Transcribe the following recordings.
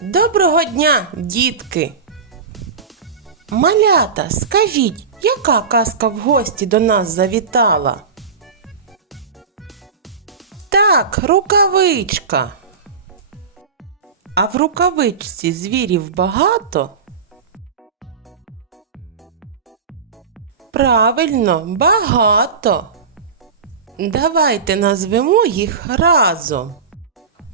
Доброго дня, дітки! Малята, скажіть, яка казка в гості до нас завітала? Так, рукавичка. А в рукавичці звірів багато? Правильно, багато. Давайте назвемо їх разом.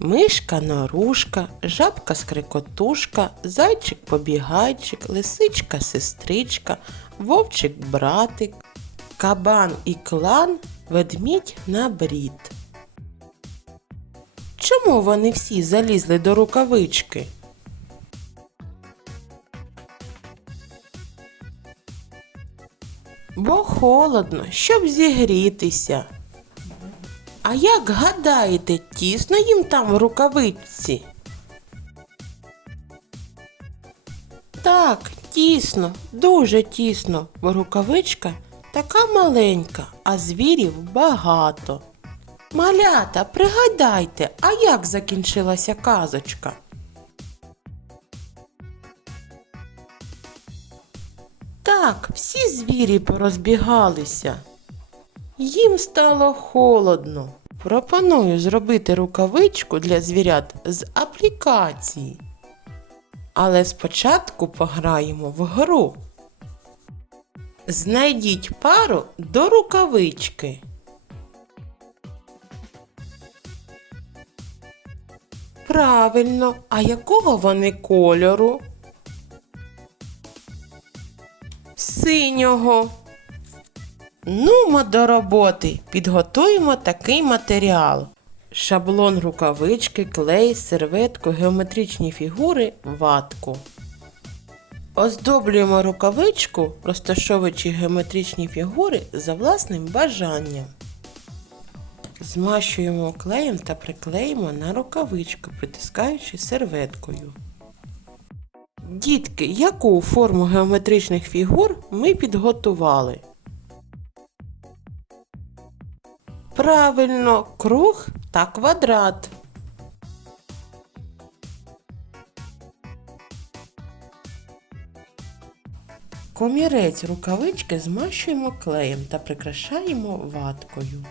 Мишка норушка, жабка скрикотушка, зайчик побігайчик, лисичка сестричка, вовчик братик, кабан і клан, ведмідь на брід. Чому вони всі залізли до рукавички? Бо холодно, щоб зігрітися. А як гадаєте, тісно їм там в рукавичці? Так, тісно, дуже тісно, бо рукавичка така маленька, а звірів багато. Малята, пригадайте, а як закінчилася казочка? Так, всі звірі порозбігалися. Їм стало холодно. Пропоную зробити рукавичку для звірят з аплікації. Але спочатку пограємо в гру. Знайдіть пару до рукавички. Правильно, а якого вони кольору? Синього. Нумо до роботи. Підготуємо такий матеріал. Шаблон рукавички, клей, серветку, геометричні фігури, ватку. Оздоблюємо рукавичку, розташовуючи геометричні фігури за власним бажанням. Змащуємо клеєм та приклеїмо на рукавичку, притискаючи серветкою. Дітки, яку форму геометричних фігур ми підготували? Правильно, круг та квадрат. Комірець рукавички змащуємо клеєм та прикрашаємо ваткою.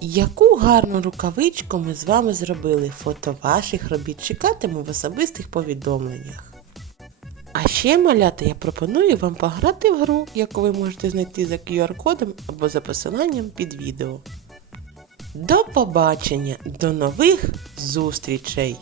Яку гарну рукавичку ми з вами зробили? Фото ваших робіт чекатиму в особистих повідомленнях. А ще, малята, я пропоную вам пограти в гру, яку ви можете знайти за QR-кодом або за посиланням під відео. До побачення, до нових зустрічей!